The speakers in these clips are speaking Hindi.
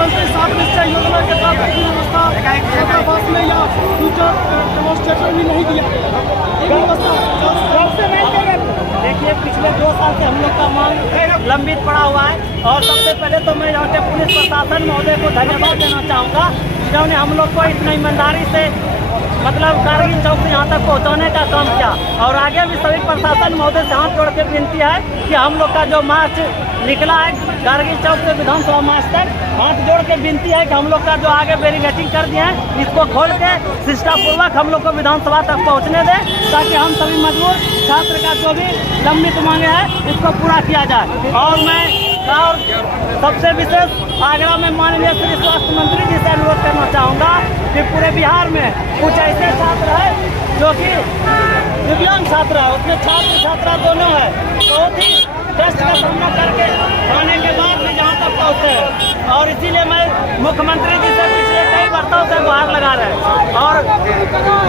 मुख्यमंत्री सात निश्चय योजना के तहत की व्यवस्था बस में या फ्यूचर डेमोन्स्ट्रेटर भी नहीं दिया देखिए, पिछले 2 साल से हम लोग का मांग लंबित पड़ा हुआ है और सबसे पहले तो मैं यहाँ के पुलिस प्रशासन महोदय को धन्यवाद देना चाहूँगा, जिन्होंने हम लोग को इतनी ईमानदारी से मतलब कारगिल चौक से यहाँ तक पहुँचाने का काम किया। और आगे भी सभी प्रशासन महोदय से हाथ जोड़ के विनती है कि हम लोग का जो मार्च निकला है कारगिल चौक से विधानसभा मार्च तक, हाथ जोड़ के विनती है कि हम लोग का जो आगे बैरिकेडिंग कर दिया है इसको खोल के शिष्टापूर्वक हम लोग को विधानसभा तक पहुँचने दें, ताकि हम सभी मजदूर छात्र का जो भी लंबित मांगे है इसको पूरा किया जाए। और सबसे विशेष आगरा में माननीय श्री स्वास्थ्य मंत्री जी से अनुरोध करना चाहूँगा कि पूरे बिहार में कुछ ऐसे छात्र हैं जो कि दिव्यांग छात्र है, उसमें छात्र छात्रा दोनों है, बहुत ही कष्ट का सामना करके आने के बाद भी जहाँ तक पहुँचते हैं। और इसीलिए मैं मुख्यमंत्री जी से पिछले कई वर्षों से गुहार लगा रहे हैं और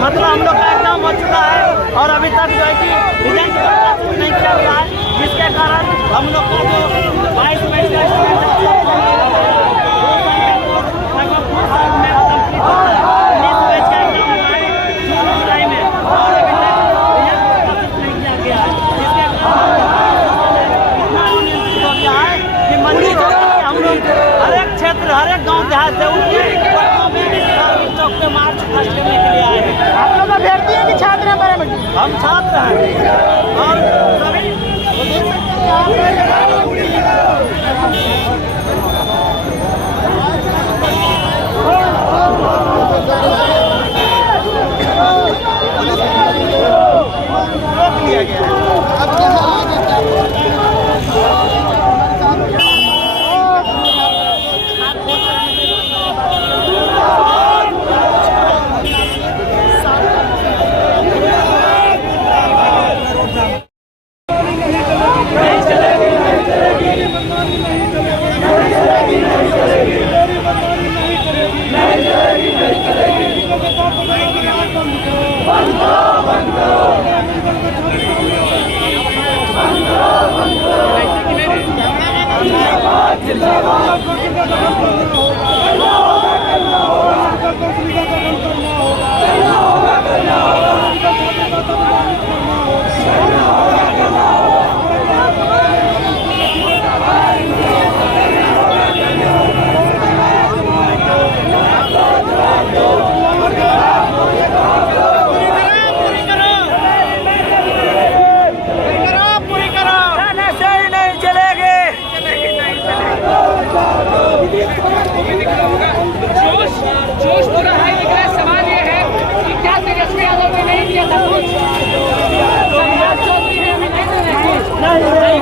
मतलब हम लोग का एग्जाम हो चुका है और अभी तक जो है कि रिजल्ट नहीं किया गया है, जिसके कारण हम लोग का जो 22 मई का हर एक गाँव देहात से चौक पे मार्च फर्स्ट करने के लिए आए हैं। आप लोग अभ्यर्थी हैं कि छात्र हैं पैरामेडिक? हम छात्र हैं और सभी रोक लिया गया।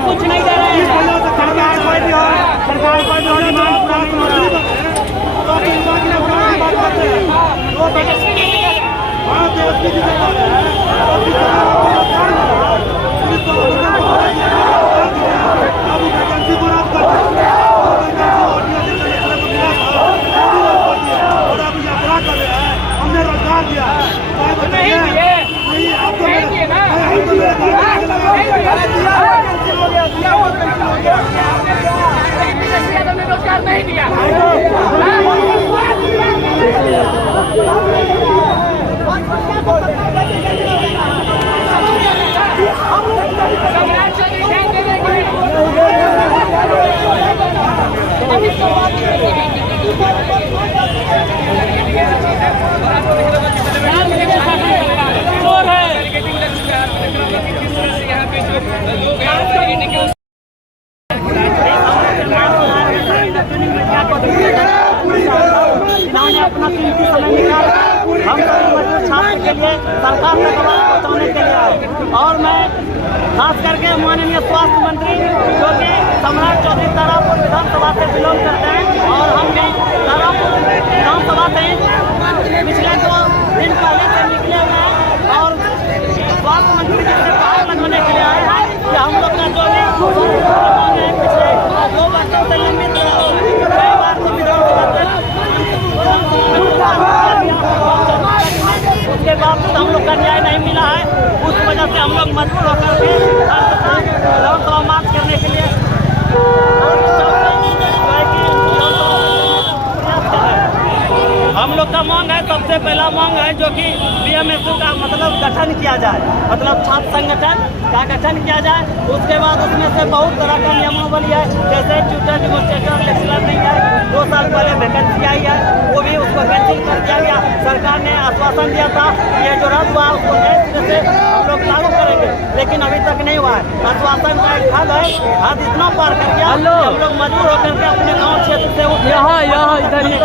कुछ नहीं दे रहे हैं सरकार कोई भी हमने रोजगार दिया रोजगार नहीं दिया। अपना कीमती समय निकाल हम सभी मजदूर छात्र के लिए सरकार तक आवाज पहुँचाने के लिए आए। और मैं खास करके माननीय स्वास्थ्य मंत्री जो कि सम्राट चौधरी तारापुर विधानसभा से बिलोंग करते हैं और हम भी तारापुर विधानसभा से पिछले 2 दिन पहले से निकले हुए हैं और स्वास्थ्य मंत्री जी से बात लगाने के लिए आए हैं कि हम लोग का जो भी पिछले 2 वर्षों से लंबित कई बार तो विधानसभा उसके बावजूद हम लोग का न्याय नहीं मिला है। उस वजह से हम लोग मजबूर होकर के विधानसभा मार्च करने के लिए मांग है जो कि बीएमएसयू का मतलब गठन किया जाए, मतलब छात्र संगठन का गठन किया जाए। उसके बाद उसमें से बहुत तरह का नियमावली है, जैसे ट्यूटर डेमोन्स्ट्रेटर लेक्चरर नहीं है, 2 साल पहले वैकेंसी आई है, वो भी उसको कैंसिल कर दिया गया। सरकार ने आश्वासन दिया था ये जो रद्द हुआ उसको नए सिरे से हम लोग लागू करेंगे, लेकिन अभी तक नहीं हुआ है। आश्वासन का एक हद है, हद इतना पार कर गया हम लोग मजबूर होकर के अपने गाँव क्षेत्र से यहाँ इधर ही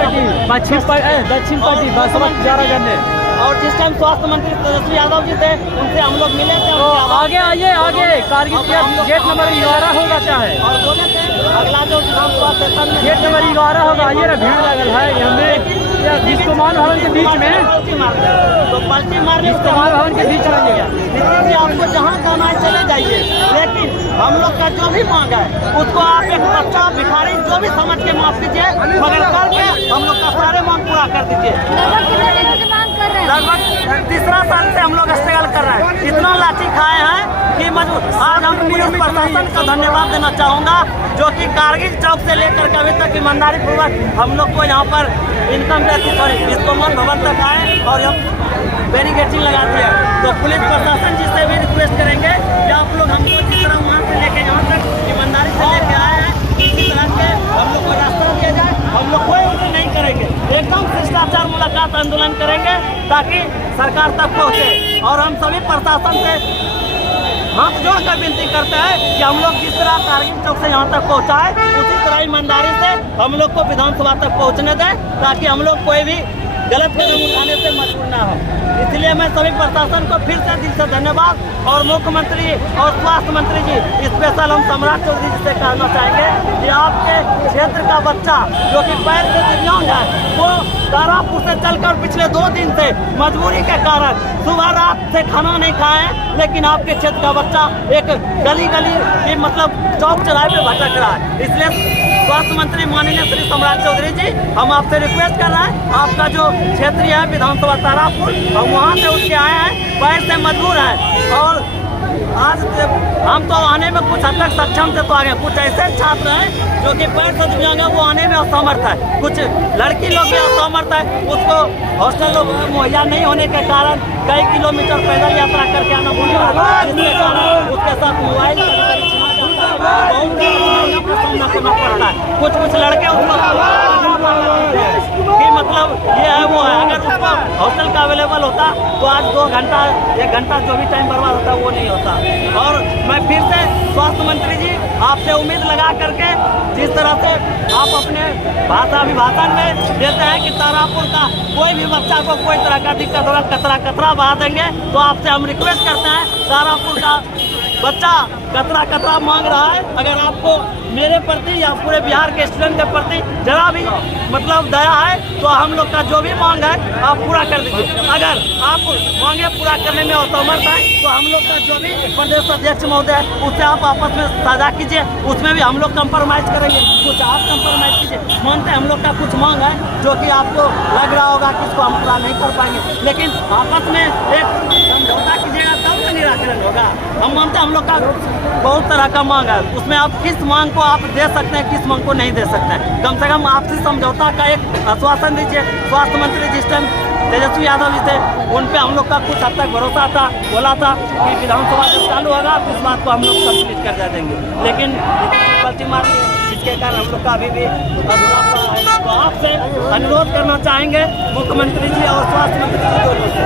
दक्षिण पार्टी बसवत जा रहा करने। और जिस टाइम स्वास्थ्य मंत्री तेजस्वी यादव जी थे उनसे हम लोग मिले थे। तो आगे आइए, आगे कारगिल के गेट नंबर 11 होगा चाहे, और बोले थे अगला जो विधानसभा सेशन में गेट नंबर 11 होगा। आइए ना, भीड़ लगल है हमें विश्वमान भवन के बीच में, तो पलटी मारने विश्वमान भवन के बीच में नितिन जी आपको जहाँ जाना है चले जाइए, लेकिन हम लोग का जो भी मांग है उसको आप एक बच्चा भिखारी जो भी समझ के माफ कीजिए, मगर करके हम लोग का सारे मांग पूरा कर दीजिए। लगभग तीसरा साल से हम लोग स्ट्रगल कर रहे हैं, इतना लाठी खाए हैं कि मजबूर। आज हम पुलिस प्रशासन का धन्यवाद देना चाहूँगा जो कि कारगिल चौक से लेकर के अभी तक ईमानदारी पूर्वक हम लोग को यहाँ पर इनकम टैक्स विश्वमान भवन तक आए और बैरिकेडिंग लगा दिया। तो पुलिस प्रशासन जी से भी रिक्वेस्ट करेंगे कि आप लोग हमको जिस तरह वहाँ से लेके यहाँ तक ईमानदारी से लेके आए हैं इसी तरह से हम लोग को रास्ता दिया जाए। हम लोग कोई उसे नहीं करेंगे, एकदम शिष्टाचार मुलाकात आंदोलन करेंगे ताकि सरकार तक पहुँचे। और हम सभी प्रशासन से हाथ जोड़कर विनती करते हैं कि हम लोग जिस तरह कारगिल चौक से यहाँ तक पहुँचाए उसी तरह ईमानदारी से हम लोग को विधानसभा तक पहुँचने दें ताकि हम लोग कोई भी गलत कदम उठाने से मजबूर ना हो। इसलिए मैं सभी प्रशासन को फिर से दिल से धन्यवाद और मुख्यमंत्री और स्वास्थ्य मंत्री जी स्पेशल हम सम्राट चौधरी जी से कहना चाहेंगे कि आपके क्षेत्र का बच्चा जो कि पैर से दिव्यांग है वो तारापुर से चलकर पिछले 2 दिन से मजबूरी के कारण सुबह रात से खाना नहीं खाए, लेकिन आपके क्षेत्र का बच्चा एक गली की मतलब चौक चौराहे पे भटक रहा है। इसलिए स्वास्थ्य मंत्री माननीय श्री सम्राट चौधरी जी हम आपसे रिक्वेस्ट कर रहे हैं, आपका जो क्षेत्रीय है विधानसभा तारापुर, हम वहाँ से उठ के आए हैं, पैर से मजबूर हैं और आज हम तो आने में कुछ हद तक सक्षम थे तो आगे कुछ ऐसे छात्र हैं जो कि पैर से दिव्यांग है वो आने में असमर्थ है, कुछ लड़की लोग भी असमर्थ है, उसको हॉस्टल मुहैया नहीं होने के कारण कई किलोमीटर पैदल यात्रा करके आना पड़ रहा है, जिसके कारण उसके साथ मोबाइल सामना करना पड़ रहा है। कुछ लड़के कि मतलब ये है वो है, अगर उसका हॉस्टल का अवेलेबल होता तो आज 2 घंटा 1 घंटा जो भी टाइम बर्बाद होता वो नहीं होता। और मैं फिर से स्वास्थ्य मंत्री जी आपसे उम्मीद लगा करके जिस तरह से आप अपने भाषा अभिभाषण में देते हैं कि तारापुर का कोई भी बच्चा को कोई तरह का दिक्कत होगा कतरा बहा देंगे, तो आपसे हम रिक्वेस्ट करते हैं तारापुर का बच्चा कतरा मांग रहा है, अगर आपको मेरे प्रति या पूरे बिहार के स्टूडेंट के प्रति जरा भी मतलब दया है तो हम लोग का जो भी मांग है आप पूरा कर दीजिए। अगर आप मांगे पूरा करने में असमर्थ है तो हम लोग का जो भी प्रदेश अध्यक्ष महोदय है उससे आप आपस में साझा कीजिए, उसमें भी हम लोग कंप्रोमाइज़ करेंगे, कुछ आप कंप्रोमाइज़ कीजिए। मानते हैं हम लोग का कुछ मांग है जो कि आपको लग रहा होगा कि इसको हम पूरा नहीं कर पाएंगे, लेकिन आपस में एक समझौता कीजिएगा तब तो निराकरण होगा। हम मानते हैं हम लोग का बहुत तरह का मांग है, उसमें आप किस मांग को आप दे सकते हैं किस मांग को नहीं दे सकते हैं, कम से कम आपसी समझौता का एक आश्वासन दीजिए। स्वास्थ्य मंत्री जिस टाइम तेजस्वी यादव जी थे उन पे हम लोग का कुछ हद तक भरोसा था, बोला था कि विधानसभा जब चालू होगा तो इस बात को हम लोग कंप्लीट कर जा देंगे, लेकिन पलटी मार दी जिसके कारण हम लोग का अभी भी अधूरा पड़ा है। तो आपसे अनुरोध करना चाहेंगे मुख्यमंत्री जी और स्वास्थ्य मंत्री जी दोनों से,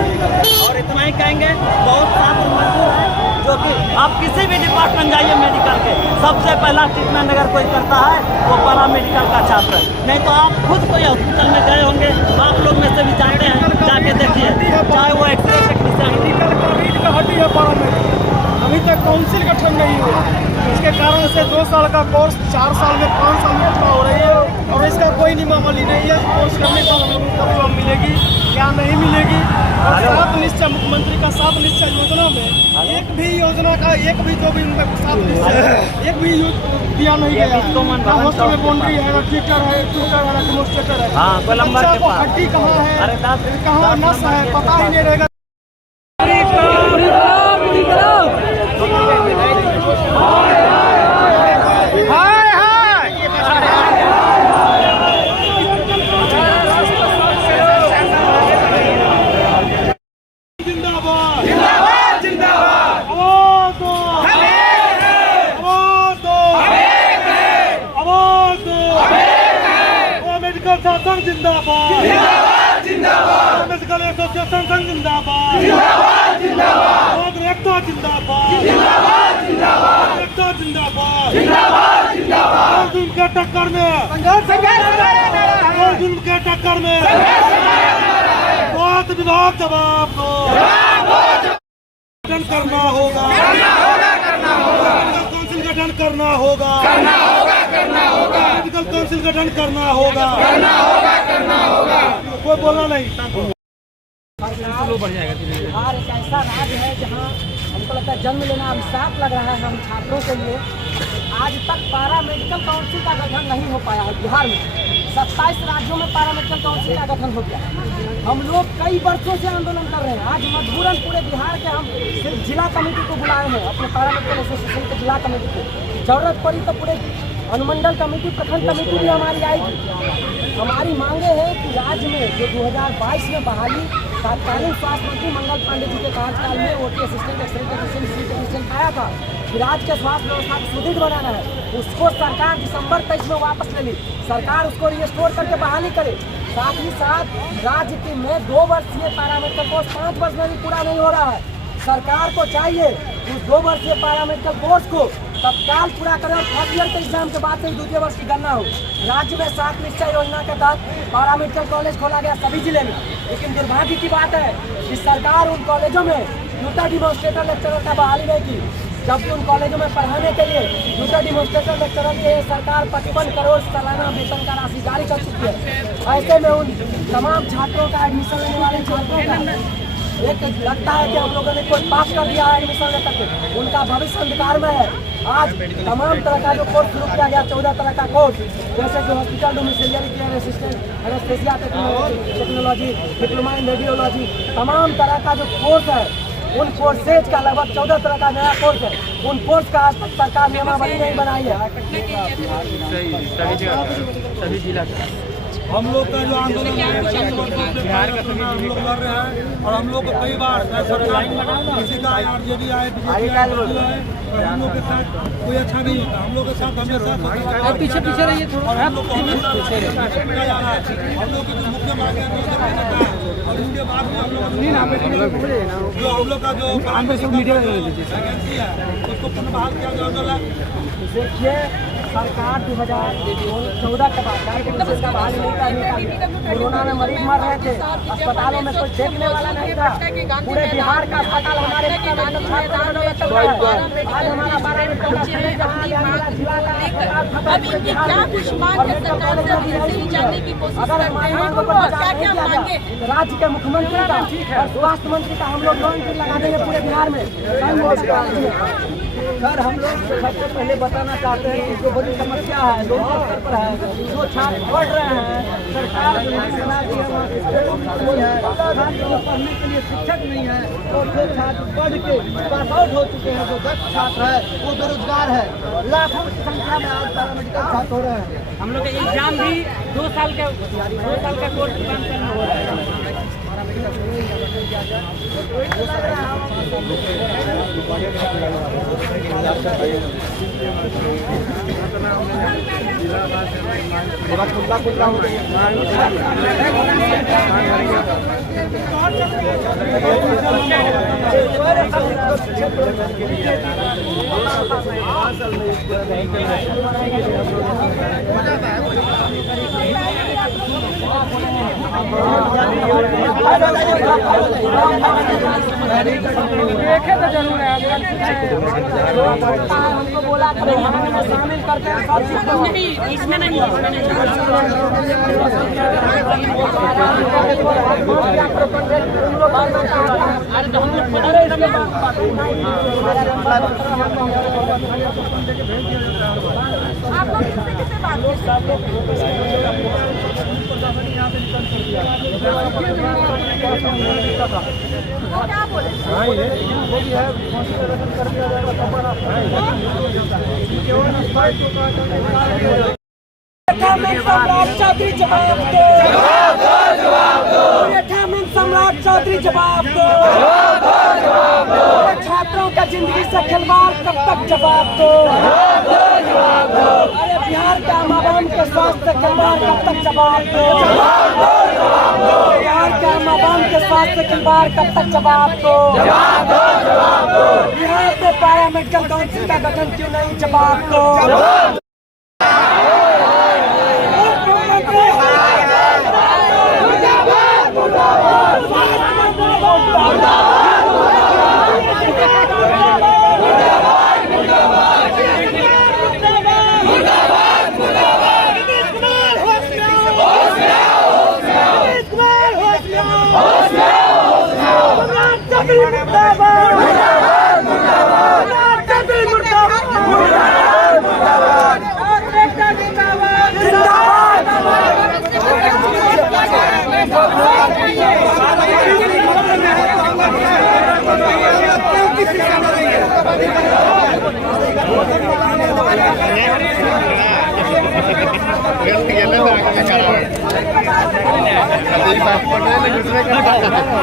और इतना ही कहेंगे बहुत छात्र मजबूर है जो कि आप किसी भी डिपार्टमेंट जाइए मेडिकल के सबसे पहला ट्रीटमेंट अगर कोई करता है वो पैरा मेडिकल का छात्र है, नहीं तो आप खुद कोई हॉस्पिटल में गए होंगे, आप लोग में से भी जानते हैं, जाके देखिए चाहे वो एक्सरे टेक्नीशियन मेडिकल का रीढ़ का हड्डी है पैरा मेडिकल, अभी तक काउंसिल गठन नहीं हुआ, इसके कारण से 2 साल का कोर्स 4 साल में 5 साल में पूरा हो रही है और इसका कोई नियमावली नहीं है। कोर्स करने पर हम लोगों को जॉब मिलेगी क्या नहीं मिलेगी, और 7 निश्चय मुख्यमंत्री का 7 निश्चय योजना में एक भी योजना का एक भी जो भी उनका 7 निश्चय एक भी दिया नहीं गया, ना हॉस्टल में बाउंड्री है, ना ट्विटर है, ना डेमोन्स्ट्रेटर है, बच्चा को हड्डी कहाँ है कहाँ नस है पता ही नहीं रहेगा। प्रशासन जिंदाबाद, मेडिकल एसोसिएशन संघ जिंदाबाद, एकता जिंदाबाद, एकता जिंदाबाद, अर्जुन के टक्कर में, अर्जुन के टक्कर में स्वास्थ्य विभाग जवाब दो, गठन करना होगा, काउंसिल गठन करना होगा, मेडिकल काउंसिल गठन करना होगा, कोई बोलना नहीं। बिहार एक ऐसा राज्य है जहाँ हमको लगता है जन्म लेना अभिशाप लग रहा है हम छात्रों के लिए। आज तक पारा मेडिकल काउंसिल का गठन नहीं हो पाया है बिहार में। 27 राज्यों में पारा मेडिकल काउंसिल का गठन हो गया। हम लोग कई वर्षों से आंदोलन कर रहे हैं। आज मजबूरन पूरे बिहार के हम सिर्फ जिला कमेटी को बुलाए हैं, अपने पारा मेडिकल एसोसिएशन के जिला कमेटी को। जरूरत पड़ी तो पूरे अनुमंडल कमेटी, प्रखंड कमेटी भी हमारी आएगी। हमारी मांगे हैं कि राज्य में जो 2022 में बहाली तत्कालीन स्वास्थ्य मंत्री मंगल पांडे जी के कार्यकाल में OT assistant, X ray technician, C technician आया था कि राज्य के स्वास्थ्य व्यवस्था को सुदृढ़ बनाना है, उसको सरकार दिसंबर 23 में वापस ले ली। सरकार उसको रिस्टोर करके बहाली करे। साथ ही साथ राज्य की में 2 वर्षीय पैरामेडिकल कोर्स 5 वर्ष में भी पूरा नहीं हो रहा है। सरकार को चाहिए उस 2 वर्षीय पैरामेडिकल कोर्स को तत्काल पूरा करें और 4th ईयर के एग्जाम के बाद से 2 वर्ष की गणना हो। राज्य में 7 निश्चय योजना के तहत पैरामेडिकल कॉलेज खोला गया सभी जिले में, लेकिन दुर्भाग्य की बात है कि सरकार उन कॉलेजों में ड्यूटी डिमॉन्स्ट्रेटर लेक्चरर का बहाली नहीं की, जबकि उन कॉलेजों में पढ़ाने के लिए ड्यूटी डिमॉन्स्ट्रेटर लेक्चरर के सरकार 55 करोड़ सालाना वेतन का राशि जारी कर चुकी है। ऐसे में उन तमाम छात्रों का एडमिशन लेने वाले छात्रों का एक लगता है कि हम लोगों ने कोई पास कर दिया है एडमिशन लेकर के, उनका भविष्य अंधकार में है। आज तमाम तरह का जो कोर्स शुरू किया गया, 14 तरह का कोर्स, जैसे कि hospital domiciliary care assistant, anaesthesia technology, diploma in radiology, तमाम तरह का जो कोर्स है, उन कोर्सेज का लगभग 14 तरह का नया कोर्स है। उन कोर्स का आज तक सरकार नियमावली नहीं बनाई है। सभी जिला हम लोग का जो आंदोलन है हम लोग लड़ रहे हैं, और हम लोग को कई बार सरकार किसी का आरजेडी आए, बीजेपी आए, और हम लोग के साथ कोई अच्छा नहीं होता। हम लोग के साथ हमेशा पीछे रहिए थोड़ा, और हम लोग को हमेशा किया जा रहा है। हम लोग की जो मुख्य मांगे हैं और उसके बाद में हम लोग जो हम लोग का जो वैकेंसी है उसको पुनर्बहाल किया जाएगा। देखिए सरकार 2014 के बाद का बहाली नहीं करने का, कोरोना में मरीज मर रहे थे, अस्पतालों में कोई देखने वाला नहीं था। पूरे बिहार का अस्पताल हमारे आज हमारा 12 मिनट का अगर हमारी मांग को राज्य के मुख्यमंत्री का और स्वास्थ्य मंत्री का हम लोग लॉन्च लगा देंगे पूरे बिहार में। सर हम लोग सबसे पहले बताना चाहते हैं कि जो बड़ी समस्या है लोक स्तर पर है, जो छात्र पढ़ रहे हैं, सरकार जो पढ़ने के लिए शिक्षक नहीं है, और जो छात्र पढ़ के पास आउट हो चुके हैं, जो दक्ष छात्र है वो बेरोजगार है। लाखों की संख्या में आज पैरामेडिकल छात्र हो रहे हैं। हम लोग का एग्जाम भी 2 साल का कोर्स हो रहा है। देखे तो जरूर है, हमको बोला शामिल करते हैं सब चीज नहीं, इसमें नहीं आप लोग किससे बात क्या बोले? सम्राट चौधरी जवाब दो, सम्राट चौधरी जवाब दो, छात्रों का जिंदगी से खिलवाड़ कब तक जवाब दो। अरे बिहार के आम आदमी के स्वास्थ्य खिलवाड़ कब तक जवाब दो? बिहार के आम आदमी के स्वास्थ्य खिलवाड़ कब तक जवाब दो? बिहार में पारा मेडिकल काउंसिल का गठन क्यों नहीं? जवाब दो।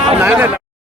पासपोर्ट